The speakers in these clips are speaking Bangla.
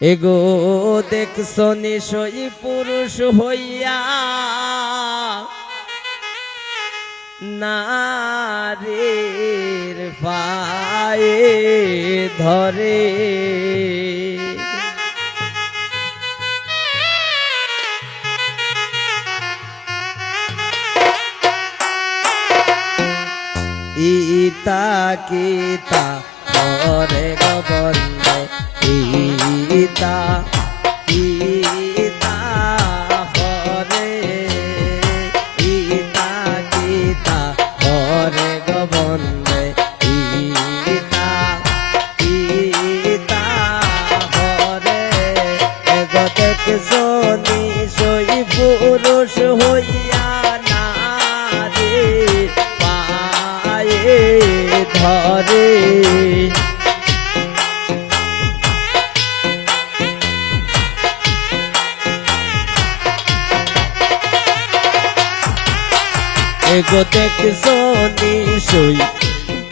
এগো দেখছো নিশই পুরুষ হইয়া নারীর পায়ে ধরে ইতা কিতা করে গোবন্দে ইতা কিতা করে ইতা কিতা করে গোবন্দে ইতা কিতা করে এগো দেখছো নিশই পুরুষ হইয়া নারীর পায়ে ধরে এগো দেখছো নিশই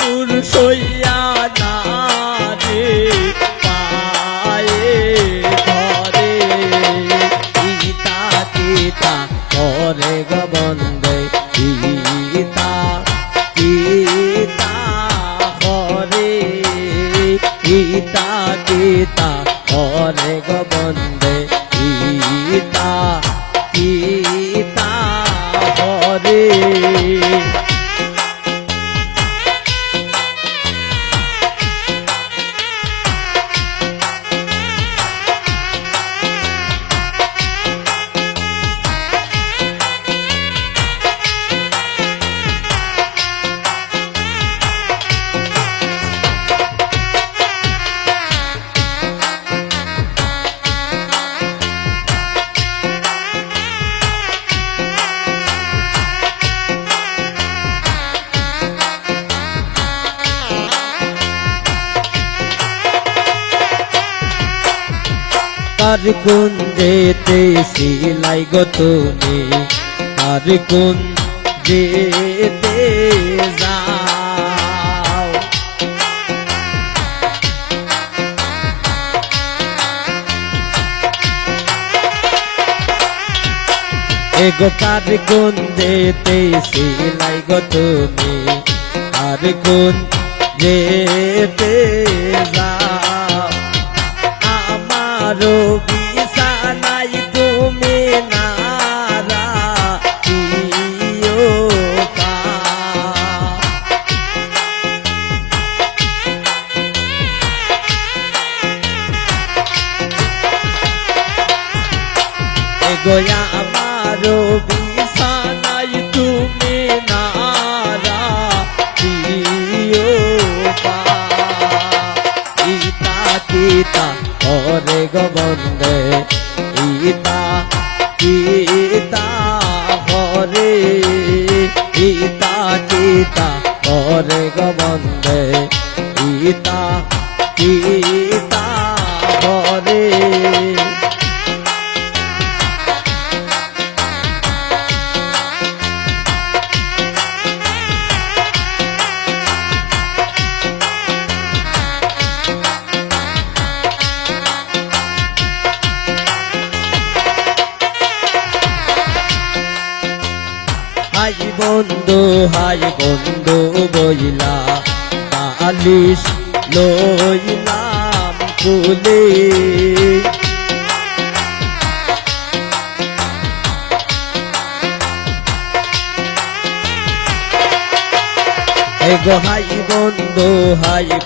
পুরুষ হইয়া নারীর পায়ে ধরে ইতা কিতা করে গোবন্দে ইতা কিতা করে ইতা কিতা করে গোবন্দে ইতা কিতা করে কার কোন যেতে সিলাই গো তুমি কার কোন যেতে যাও এগো কার কোন যেতে সিলাই গো তুমি কার কোন যেতে যাও আমারও বিছানায় তুমি নারা দিও পা এগো আমারও বিছানায় তুমি নারা দিও পা ইতা কিতা করে গোবন্দে ইতা কিতা করে ইতা কিতা করে গোবন্দে ইতা কিতা করে হাই বন্ধু বইলা বালিশ লইলাম কুলে এগো হাই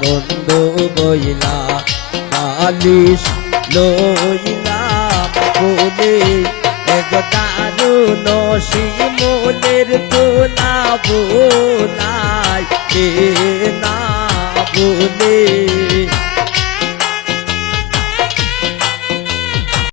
বন্ধু বইলা বালিশ লইলাম কুলে এগো দারুণ শিমুলের তোলা বোলাই